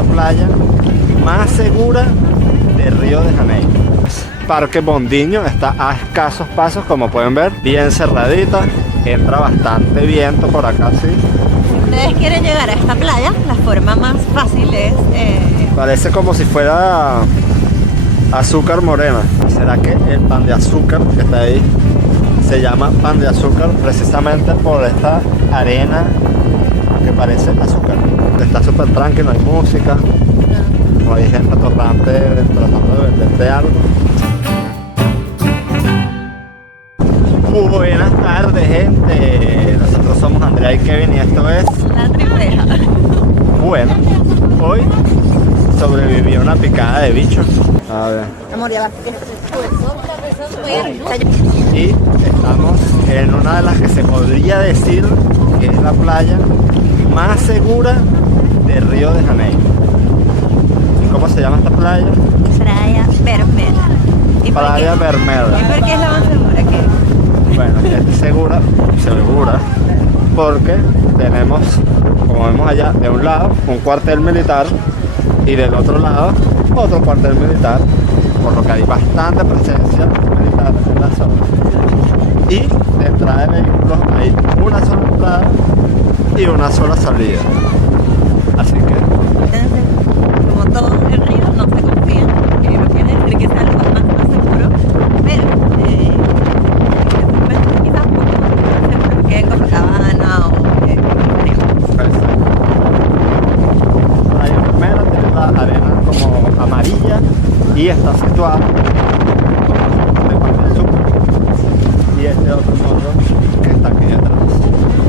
la playa más segura de Río de Janeiro. Parque Bondiño está a escasos pasos, como pueden ver, bien cerradita, entra bastante viento por acá, sí. Si ustedes quieren llegar a esta playa, la forma más fácil es... Parece como si fuera azúcar morena. ¿Será que el pan de azúcar que está ahí se llama pan de azúcar precisamente por esta arena que parece azúcar? Está súper tranquilo, no hay música, no hay gente atorrante tratando de venderte algo. Buenas tardes, gente. Nosotros somos Andrea y Kevin y esto es La Tripleja. Bueno, hoy sobreviví a una picada de bichos. A ver. Amor, ya va. Y estamos en una de las que se podría decir que es la playa más segura de Río de Janeiro. ¿Y cómo se llama esta playa? Playa Vermelha. ¿Y por Playa qué? Vermelha. ¿Y por qué es la más segura? ¿Qué? Bueno, es segura, porque tenemos, como vemos allá, de un lado un cuartel militar y del otro lado otro cuartel militar, por lo que hay bastante presencia militar en la zona. Y de entrada de vehículos hay una sola entrada y una sola salida. Así que, Entonces, como todo el río, no se confían, que no quiere decir que sea lo más seguro, pero quizás un poco más seguro que en Copacabana o en Playa Vermelha tiene la arena como amarilla y está situada de Pan de Azúcar y este otro morro que está aquí detrás.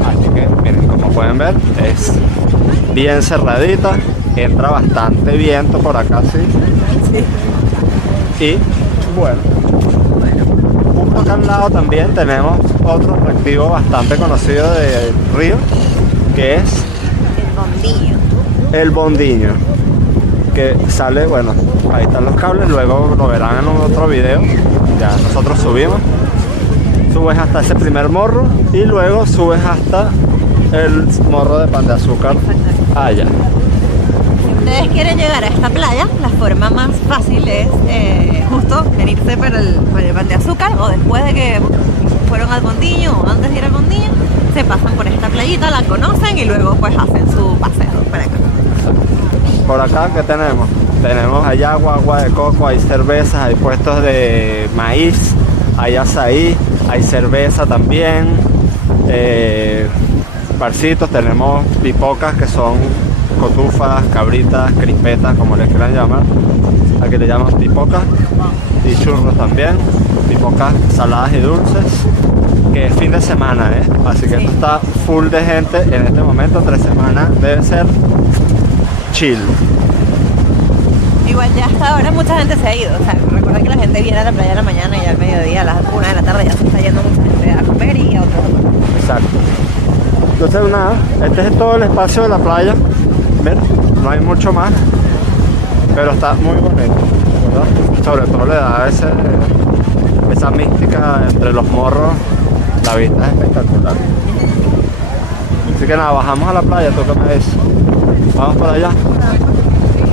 Así que miren, como pueden ver, es bien cerradita, entra bastante viento por acá, sí. Y bueno, justo acá al lado también tenemos otro atractivo bastante conocido de Río, que es el Bondiño. el Bondiño, que sale, bueno, ahí están los cables, luego lo verán en otro video, ya nosotros subimos, subes hasta ese primer morro y luego subes hasta el morro de pan de azúcar allá. Si ustedes quieren llegar a esta playa, la forma más fácil es justo venirse por el pan de azúcar, o después de que fueron al Bondiño o antes de ir al Bondiño, se pasan por esta playita, la conocen y luego pues hacen su paseo por acá. Por acá, ¿qué tenemos? Tenemos hay agua de coco, hay cervezas, hay puestos de maíz, hay azaí, hay cerveza también, barcitos, tenemos pipocas que son cotufas, cabritas, crispetas, como les quieran llamar. Aquí le llaman pipocas, y churros también, pipocas saladas y dulces, que es fin de semana, así que Sí. esto está full de gente en este momento. Entre semana debe ser chill. Igual ya hasta ahora mucha gente se ha ido, o sea, recuerda que la gente viene a la playa a la mañana y al mediodía, a las 1 de la tarde ya se está yendo mucha gente a comer y a otros lugares. Exacto. Entonces nada, este es todo el espacio de la playa. ¿Ven? No hay mucho más, pero está muy bonito, ¿verdad? Sobre todo le da esa mística entre los morros. La vista es espectacular. Así que nada, bajamos a la playa. ¿Tú qué me dices? ¿Vamos por allá?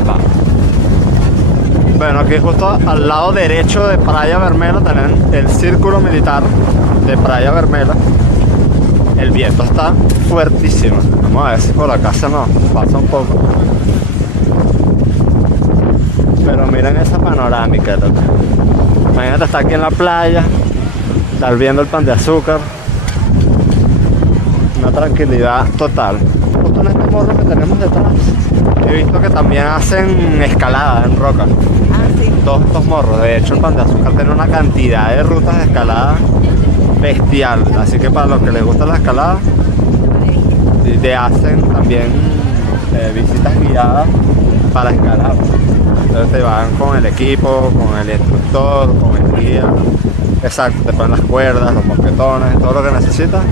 Vamos. Bueno, aquí justo al lado derecho de Playa Vermelha tienen el círculo militar de Playa Vermelha. El viento está fuertísimo. Vamos a ver si por acá se nos pasa un poco. Pero miren esa panorámica, loco. Imagínate estar aquí en la playa, estar viendo el pan de azúcar. Una tranquilidad total. Justo en este morro que tenemos detrás, he visto que también hacen escalada en roca. Ah, sí. Todos estos morros. De hecho, el pan de azúcar tiene una cantidad de rutas de escalada bestial. Así que para los que les gusta la escalada, te hacen también visitas guiadas para escalar. Entonces te van con el equipo, con el instructor, con el guía. Exacto, te ponen las cuerdas, los mosquetones, todo lo que necesitas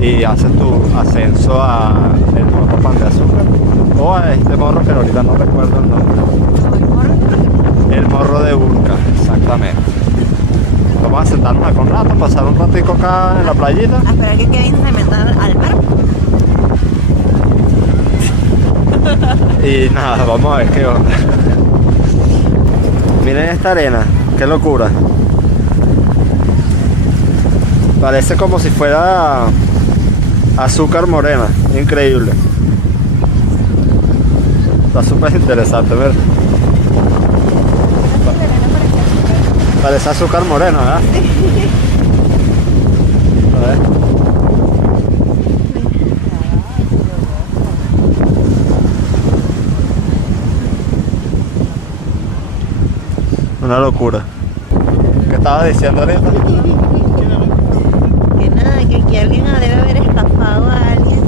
y haces tu ascenso a el morro pan de azúcar o a este morro que ahorita no recuerdo el nombre. El morro de Urca, exactamente. Vamos a sentarnos acá un rato, pasar un ratico acá en la playita. A esperar que Kevin se meta al mar. Y nada, vamos a ver qué onda. Miren esta arena, qué locura. Parece como si fuera azúcar morena, increíble. Está súper interesante, ¿verdad? Parece azúcar morena, ¿verdad? A ver. Una locura. ¿Qué estaba diciendo ahorita? Que nada, que aquí alguien debe haber estafado a alguien.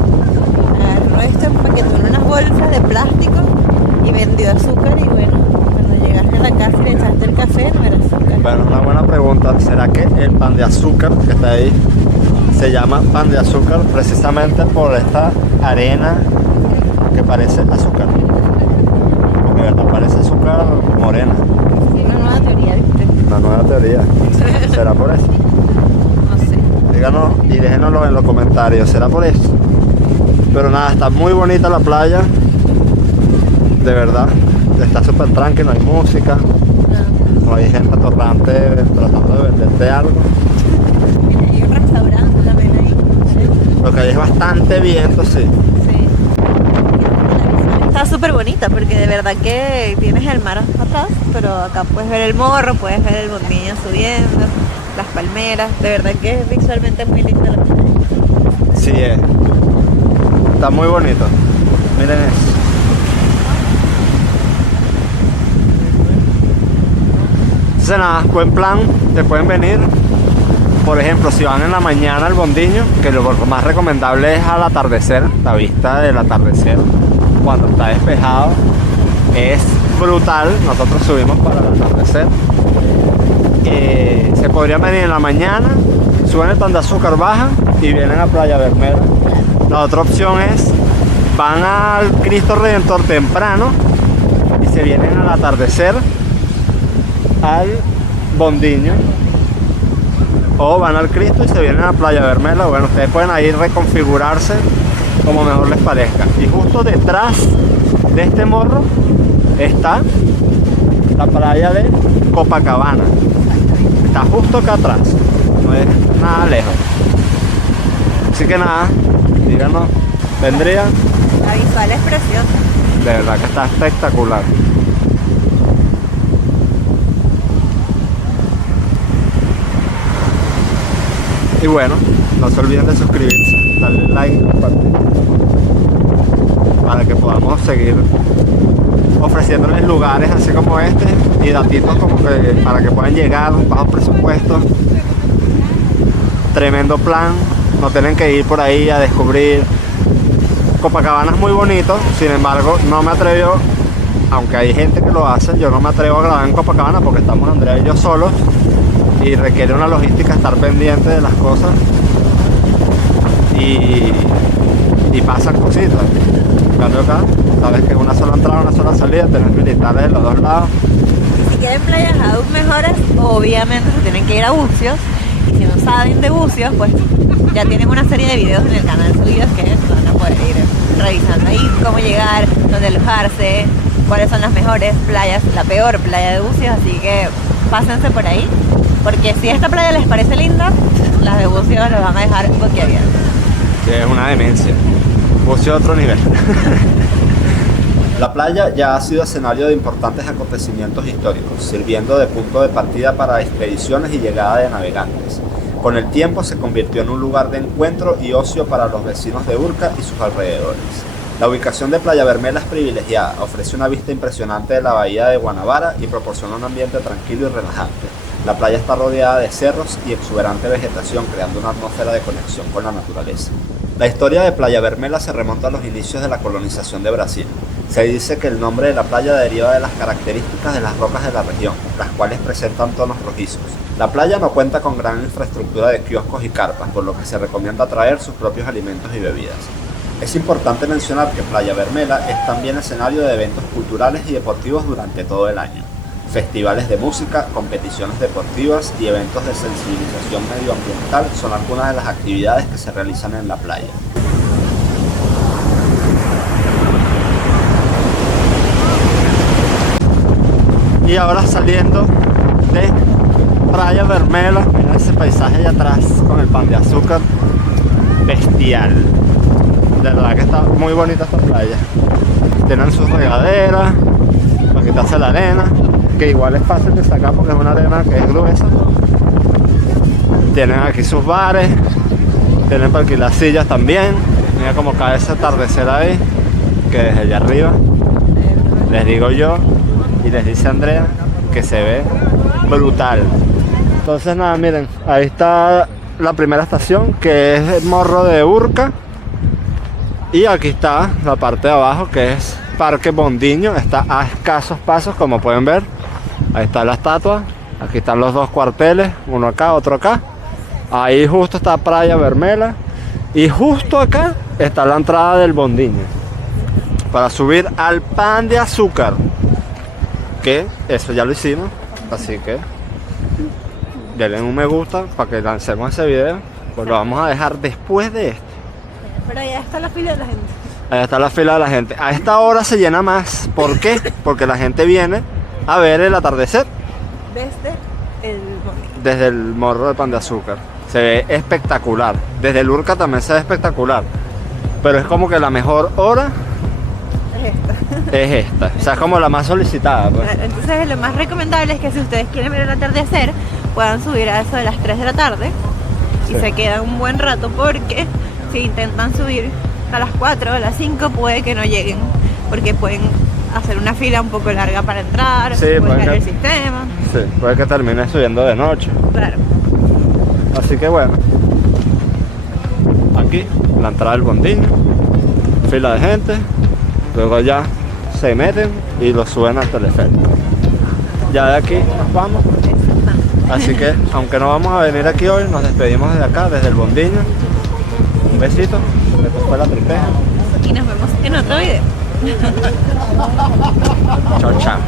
Agarró esto, empaquetó en unas bolsas de plástico y vendió azúcar. Y bueno, cuando llegaste a la casa y le echaste el café, no era azúcar. Bueno, una buena pregunta. ¿Será que el pan de azúcar que está ahí se llama pan de azúcar precisamente por esta arena que parece azúcar? Porque de verdad parece azúcar morena. Una nueva teoría, ¿viste? Una nueva teoría. ¿Será por eso? No sé. Díganos y déjenoslo en los comentarios. ¿Será por eso? Pero nada, está muy bonita la playa. De verdad. Está súper tranquilo, no hay música. No hay gente atorrante tratando de venderte algo. Hay un restaurante también ahí. Lo que hay es bastante viento, sí. Sí. La visual está súper bonita porque de verdad que tienes el mar atrás, pero acá puedes ver el morro, puedes ver el Bondiño subiendo, las palmeras. De verdad que es visualmente muy linda la playa. Sí, está muy bonito. Miren eso. Entonces nada, buen plan, te pueden venir. Por ejemplo, si van en la mañana al Bondiño, que lo más recomendable es al atardecer, la vista del atardecer, cuando está despejado, es brutal. Nosotros subimos para el atardecer. Se podrían venir en la mañana, suben el pan de azúcar, bajan y vienen a Playa Vermela. La otra opción es, van al Cristo Redentor temprano y se vienen al atardecer al Bondiño, o van al Cristo y se vienen a Playa Vermela. Bueno, ustedes pueden ahí reconfigurarse como mejor les parezca. Y justo detrás de este morro está la playa de Copacabana. Está justo acá atrás, no es nada lejos. Así que nada, díganos, vendrían. La visual es preciosa. De verdad que está espectacular. Y bueno, no se olviden de suscribirse, darle like y compartir para que podamos seguir ofreciéndoles lugares así como este y datitos como que para que puedan llegar bajo presupuesto. Tremendo plan, no tienen que ir por ahí a descubrir. Copacabana es muy bonito, sin embargo no me atrevo, aunque hay gente que lo hace, yo no me atrevo a grabar en Copacabana porque estamos Andrea y yo solos y requiere una logística estar pendiente de las cosas y pasan cositas. En cambio acá, sabes que es una sola entrada, una sola salida, tenés militares de los dos lados. Y si quieren playas aún mejores, obviamente se tienen que ir a Bucios. Y si no saben de Bucios, pues ya tienen una serie de videos en el canal subidos que van a poder ir revisando ahí cómo llegar, dónde alojarse, cuáles son las mejores playas, la peor playa de Bucios. Así que pásense por ahí, porque si esta playa les parece linda, las de Bucios los van a dejar boquiabiertos. Es una demencia. Bucio a otro nivel. La playa ya ha sido escenario de importantes acontecimientos históricos, sirviendo de punto de partida para expediciones y llegada de navegantes. Con el tiempo se convirtió en un lugar de encuentro y ocio para los vecinos de Urca y sus alrededores. La ubicación de Playa Vermela es privilegiada, ofrece una vista impresionante de la bahía de Guanabara y proporciona un ambiente tranquilo y relajante. La playa está rodeada de cerros y exuberante vegetación, creando una atmósfera de conexión con la naturaleza. La historia de Playa Vermela se remonta a los inicios de la colonización de Brasil. Se dice que el nombre de la playa deriva de las características de las rocas de la región, las cuales presentan tonos rojizos. La playa no cuenta con gran infraestructura de kioscos y carpas, por lo que se recomienda traer sus propios alimentos y bebidas. Es importante mencionar que Playa Vermela es también escenario de eventos culturales y deportivos durante todo el año. Festivales de música, competiciones deportivas y eventos de sensibilización medioambiental son algunas de las actividades que se realizan en la playa. Y ahora saliendo de Playa Vermela, mira ese paisaje allá atrás con el Pan de Azúcar, bestial. De verdad que está muy bonita esta playa. Tienen sus regaderas para quitarse la arena, que igual es fácil de sacar porque es una arena que es gruesa. Tienen aquí sus bares, tienen para alquilar sillas también. Mira cómo cae ese atardecer ahí, que desde allá arriba les digo yo y les dice Andrea que se ve brutal. Entonces nada, miren, ahí está la primera estación, que es el Morro de Urca. Y aquí está la parte de abajo, que es Parque Bondiño. Está a escasos pasos, como pueden ver. Ahí está la estatua. Aquí están los dos cuarteles, uno acá, otro acá. Ahí justo está Playa Vermela. Y justo acá está la entrada del Bondiño, para subir al Pan de Azúcar, que eso ya lo hicimos. Así que denle un me gusta para que lancemos ese video. Pues lo vamos a dejar después de este. Pero allá está la fila de la gente. Ahí está la fila de la gente. A esta hora se llena más. ¿Por qué? Porque la gente viene a ver el atardecer desde el Morro de Pan de Azúcar. Se ve espectacular. Desde el Urca también se ve espectacular. Pero es como que la mejor hora es esta. O sea, es como la más solicitada, pues. Entonces lo más recomendable es que si ustedes quieren ver el atardecer, puedan subir a eso de las 3 de la tarde. Y Sí. se quedan un buen rato, porque si intentan subir a las 4 o a las 5 puede que no lleguen, porque pueden hacer una fila un poco larga para entrar, Sí, puede pueden caer el que- sistema. Sí, puede que termine subiendo de noche. Claro. Así que bueno, aquí la entrada del Bondiño, fila de gente, luego ya se meten y lo suben al teleférico. Ya de aquí nos vamos, así que aunque no vamos a venir aquí hoy, nos despedimos desde acá, desde el Bondiño. Un besito, esto fue La Tripeja. Y nos vemos en otro video. Chao, chao.